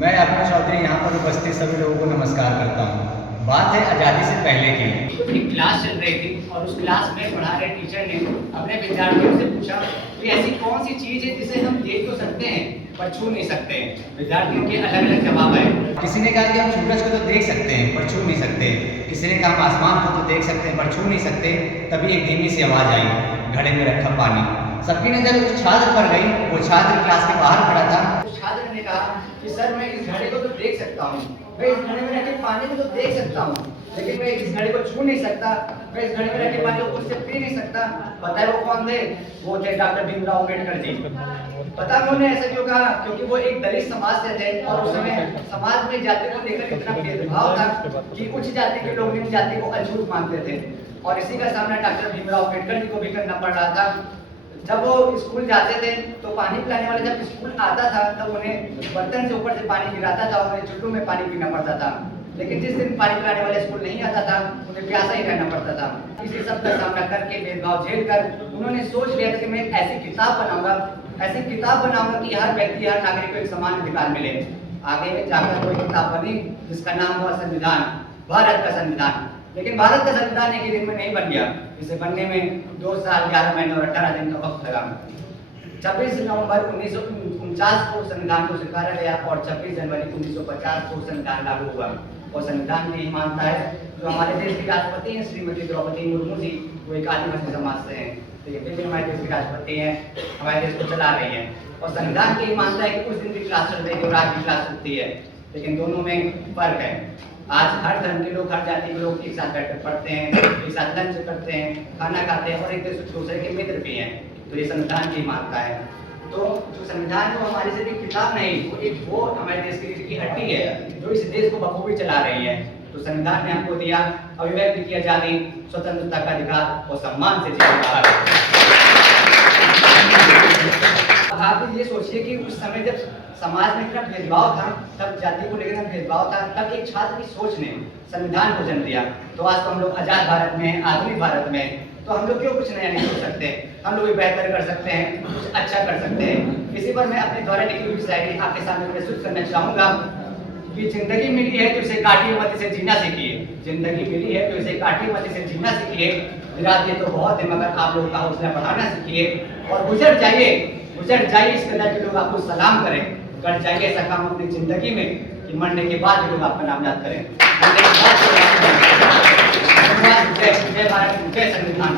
मैं अरुण चौधरी यहाँ पर उपस्थित सभी लोगों को नमस्कार करता हूँ। बात है आज़ादी से पहले की। एक क्लास चल रही थी और उस क्लास में पढ़ा रहे टीचर ने अपने विद्यार्थियों से पूछा कि ऐसी कौन सी चीज़ है जिसे हम देख तो सकते हैं पर छू नहीं सकते। विद्यार्थियों के अलग अलग जवाब आए। किसी ने कहा कि हम सूरज को तो देख सकते हैं पर छू नहीं सकते। किसी ने कहा हम आसमान को तो देख सकते हैं पर छू नहीं सकते। तभी एक धीमी सी आवाज़ आई, घड़े में रखा पानी। सबकी नज़र उस छात्र पर गई। वो छात्र क्लास के बाहर खड़ा था। उस छात्र ने कहा कि सर मैं इस घड़े को तो देख सकता हूँ, मैं इस घड़े में रखे पानी को तो देख सकता हूँ, लेकिन मैं इस घड़े को छू नहीं सकता, मैं इस घड़े में रखे पानी को उससे पी नहीं सकता। पता है वो कौन थे? वो थे डॉक्टर भीमराव अम्बेडकर जी। पता है उन्होंने ऐसा क्यों कहा? क्योंकि वो एक दलित समाज से थे और उस समय समाज में जाति को लेकर इतना भेदभाव था कि उच्च जाति के लोग निम्न जाति को अछूत मानते थे और इसी का सामना डॉक्टर भीमराव अम्बेडकर जी को भी करना पड़ रहा था। जब वो स्कूल जाते थे तो पानी पिलाने वाले जब स्कूल आता था तब उन्हें बर्तन से ऊपर से पानी गिराता था, उन्हें चुल्लू में पानी पीना पड़ता था। लेकिन जिस दिन पानी पिलाने वाले स्कूल नहीं आता था उन्हें प्यासा ही रहना पड़ता था। इसी सब का सामना करके भेदभाव झेल कर उन्होंने सोच लिया था कि मैं ऐसी किताब बनाऊंगा कि हर व्यक्ति हर नागरिक को एक समान अधिकार मिले। आगे जाकर कोई किताब बनी जिसका नाम हुआ संविधान, भारत का संविधान। लेकिन भारत का संविधान एक ही दिन में नहीं बन गया। इसे बनने में 2 साल 11 महीने और 18 दिन का वक्त लगा। 26 नवंबर 1949 को संविधान को स्वीकारा गया और 26 जनवरी 1950 को संविधान लागू हुआ। और संविधान में ही मानता है जो हमारे देश की राष्ट्रपति हैं श्रीमती द्रौपदी मुर्मू जी, वो एक आदिवासी समाज से हैं। तो ये फिर हमारे देश की राष्ट्रपति हैं, हमारे देश को चला रही हैं। और संविधान के ही मानता है कि उस दिन की क्लास चल रही थी और आज की क्लास चलती है, लेकिन दोनों में फर्क है। आज हर धर्म के लोग, हर जाति के लोग एक साथ बैठकर पढ़ते हैं, एक साथ लंच करते हैं, खाना खाते हैं और एक दूसरे के मित्र भी हैं। तो ये संविधान की मानता है। तो जो संविधान है वो हमारी सिर्फ एक किताब नहीं, वो हमारे देश की हड्डी है जो इस देश को बखूबी चला रही है। तो संविधान ने हमको दिया अभिव्यक्ति की आजादी, स्वतंत्रता का अधिकार और सम्मान से जीवन का हक। आप ये सोचिए कि उस समय जब समाज में इतना भेदभाव था, तब जाति को लेकर भेदभाव था, तब एक छात्र की सोच ने संविधान को जन्म दिया। तो आज तो हम लोग आजाद भारत में, आधुनिक भारत में, तो हम लोग क्यों कुछ नया नहीं सोच सकते? हम लोग भी बेहतर कर सकते हैं, कुछ अच्छा कर सकते हैं। इसी पर मैं अपने द्वारा लिखी हुई शायरी आपके सामने प्रस्तुत करना चाहूंगा कि जिंदगी मिली है तो इसे काटी मत इसे जीना सीखिए। जिंदगी मिली है तो इसे काटी मत इसे जीना सीखिए। इरादे तो बहुत है मगर आप लोग का हौसला बढ़ाना सीखिए और गुजर जाइए इस कदर के लोग आपको सलाम करें। कर जाइए ऐसा काम अपनी जिंदगी में कि मरने के बाद लोग आपका नाम याद करें। जय भारत, जय संविधान।